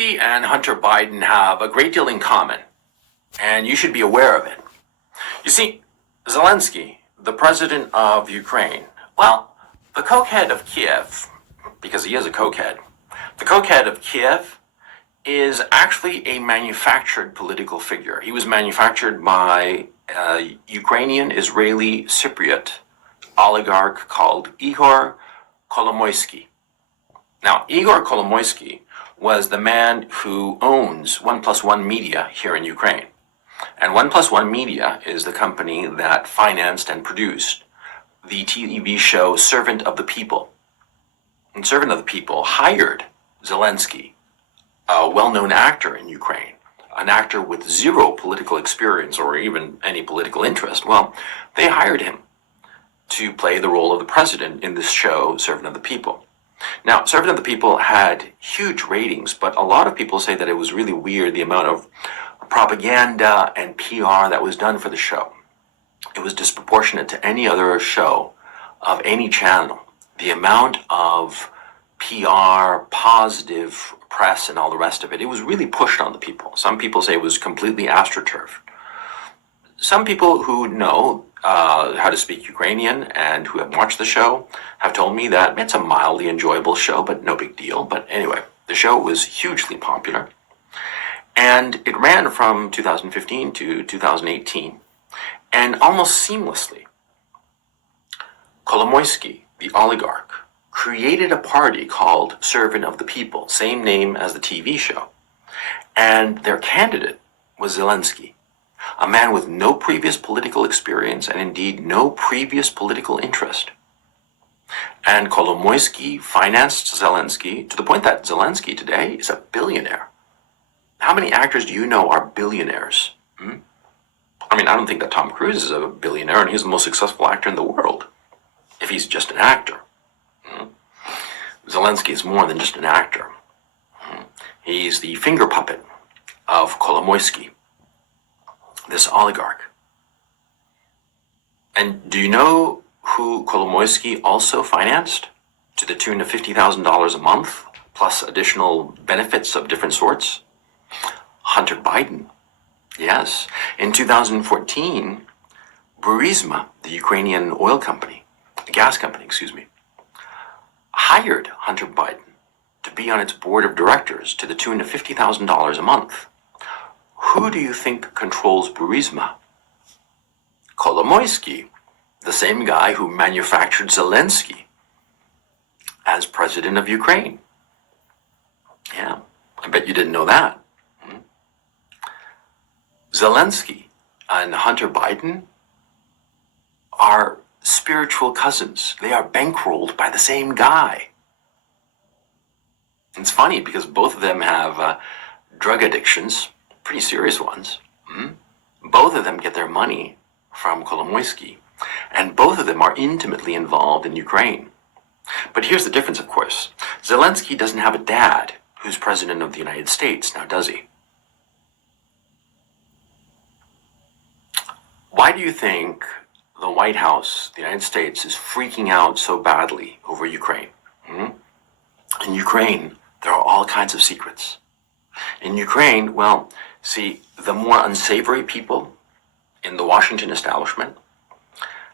Zelenskyy and Hunter Biden have a great deal in common, and you should be aware of it. You see, Zelenskyy, the president of Ukraine, well, the cokehead of Kiev, because he is a cokehead, the cokehead of Kiev is actually a manufactured political figure. He was manufactured by a Ukrainian Israeli Cypriot oligarch called Igor Kolomoisky. Now, Igor Kolomoisky was the man who owns 1+1 Media here in Ukraine. And 1+1 Media is the company that financed and produced the TV show Servant of the People. And Servant of the People hired Zelenskyy, a well-known actor in Ukraine, an actor with zero political experience or even any political interest. Well, they hired him to play the role of the president in this show, Servant of the People. Now, Servant of the People had huge ratings, but a lot of people say that it was really weird, the amount of propaganda and PR that was done for the show. It was disproportionate to any other show of any channel. The amount of PR, positive press, and all the rest of it, it was really pushed on the people. Some people say it was completely astroturfed. Some people who know how to speak Ukrainian and who have watched the show have told me that it's a mildly enjoyable show, but no big deal. But anyway, the show was hugely popular. And it ran from 2015 to 2018. And almost seamlessly, Kolomoisky, the oligarch, created a party called Servant of the People, same name as the TV show. And their candidate was Zelenskyy, a man with no previous political experience and indeed no previous political interest. And Kolomoisky financed Zelenskyy to the point that Zelenskyy today is a billionaire. How many actors do you know are billionaires? I mean, I don't think that Tom Cruise is a billionaire and he's the most successful actor in the world, if he's just an actor. Zelenskyy is more than just an actor. He's the finger puppet of Kolomoisky, this oligarch. And do you know who Kolomoisky also financed to the tune of $50,000 a month, plus additional benefits of different sorts? Hunter Biden. Yes. In 2014, Burisma, the Ukrainian oil company, gas company, hired Hunter Biden to be on its board of directors to the tune of $50,000 a month. Who do you think controls Burisma? Kolomoisky, the same guy who manufactured Zelenskyy as president of Ukraine. Yeah, I bet you didn't know that. Zelenskyy and Hunter Biden are spiritual cousins. They are bankrolled by the same guy. It's funny because both of them have drug addictions, pretty serious ones. Both of them get their money from Kolomoisky, and both of them are intimately involved in Ukraine. But here's the difference, of course. Zelenskyy doesn't have a dad who's president of the United States, now does he? Why do you think the White House, the United States, is freaking out so badly over Ukraine? In Ukraine, there are all kinds of secrets. In Ukraine, well, see, the more unsavory people in the Washington establishment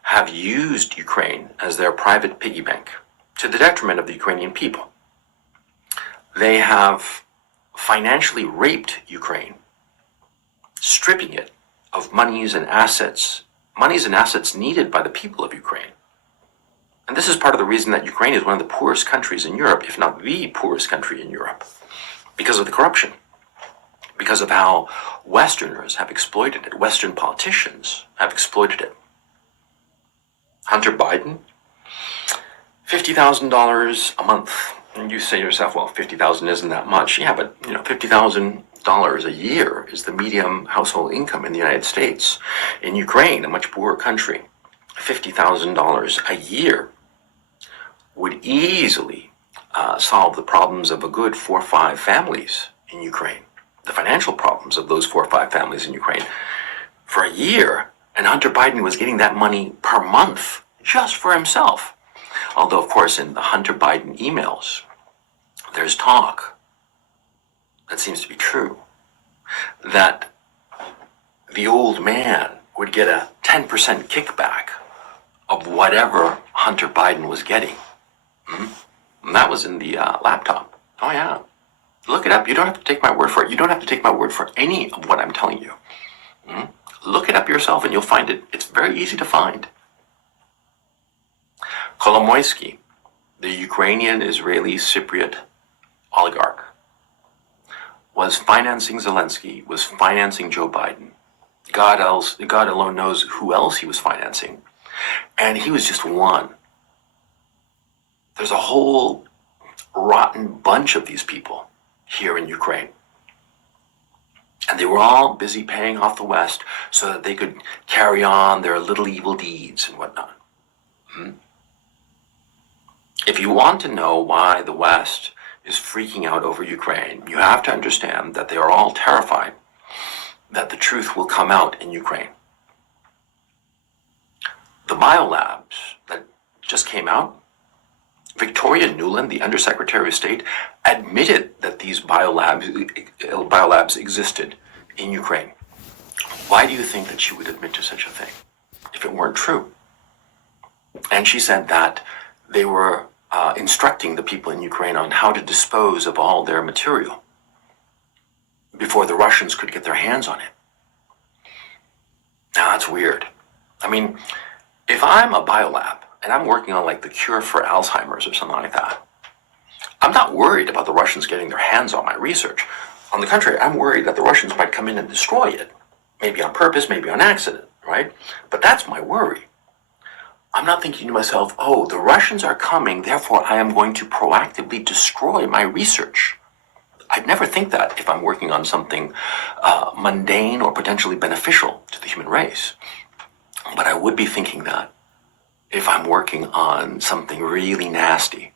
have used Ukraine as their private piggy bank to the detriment of the Ukrainian people. They have financially raped Ukraine, stripping it of monies and assets needed by the people of Ukraine. And this is part of the reason that Ukraine is one of the poorest countries in Europe, if not the poorest country in Europe, because of the corruption, because of how Westerners have exploited it, Western politicians have exploited it. Hunter Biden, $50,000 a month. And you say to yourself, well, $50,000 isn't that much. Yeah, but $50,000 a year is the median household income in the United States. In Ukraine, a much poorer country, $50,000 a year would easily solve the problems of a good 4 or 5 families in Ukraine, the financial problems of those 4 or 5 families in Ukraine for a year. And Hunter Biden was getting that money per month just for himself. Although, of course, in the Hunter Biden emails, there's talk that that seems to be true, that the old man would get a 10% kickback of whatever Hunter Biden was getting. And that was in the laptop. Oh yeah. Look it up. You don't have to take my word for it. You don't have to take my word for any of what I'm telling you. Look it up yourself and you'll find it. It's very easy to find. Kolomoisky, the Ukrainian Israeli Cypriot oligarch, was financing Zelenskyy, was financing Joe Biden. God alone knows who else he was financing. And he was just one. There's a whole rotten bunch of these people here in Ukraine. And they were all busy paying off the West so that they could carry on their little evil deeds and whatnot. If you want to know why the West is freaking out over Ukraine, you have to understand that they are all terrified that the truth will come out in Ukraine. The biolabs that just came out, Victoria Nuland, the Undersecretary of State, admitted that these biolabs existed in Ukraine. Why do you think that she would admit to such a thing if it weren't true? And she said that they were instructing the people in Ukraine on how to dispose of all their material before the Russians could get their hands on it. Now that's weird. I mean, if I'm a biolab and I'm working on like the cure for Alzheimer's or something like that, I'm not worried about the Russians getting their hands on my research. On the contrary, I'm worried that the Russians might come in and destroy it. Maybe on purpose, maybe on accident, right? But that's my worry. I'm not thinking to myself, oh, the Russians are coming, therefore I am going to proactively destroy my research. I'd never think that if I'm working on something mundane or potentially beneficial to the human race. But I would be thinking that if I'm working on something really nasty,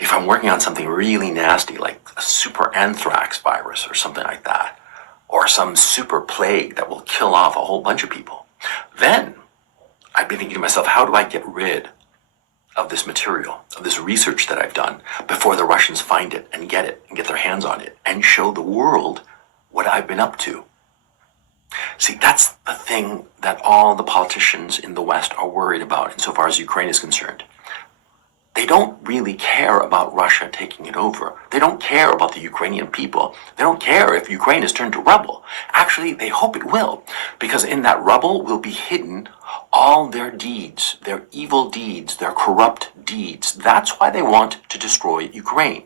if I'm working on something really nasty like a super anthrax virus or something like that, or some super plague that will kill off a whole bunch of people, then I'd be thinking to myself, how do I get rid of this material, of this research that I've done before the Russians find it and get their hands on it and show the world what I've been up to? See, that's the thing that all the politicians in the West are worried about insofar as Ukraine is concerned. They don't really care about Russia taking it over. They don't care about the Ukrainian people. They don't care if Ukraine is turned to rubble. Actually, they hope it will, because in that rubble will be hidden all their deeds, their evil deeds, their corrupt deeds. That's why they want to destroy Ukraine.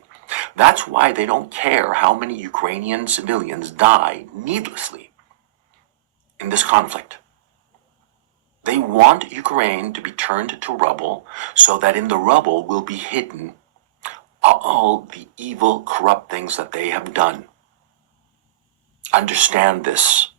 That's why they don't care how many Ukrainian civilians die needlessly in this conflict. They want Ukraine to be turned to rubble so that in the rubble will be hidden all the evil, corrupt things that they have done. Understand this.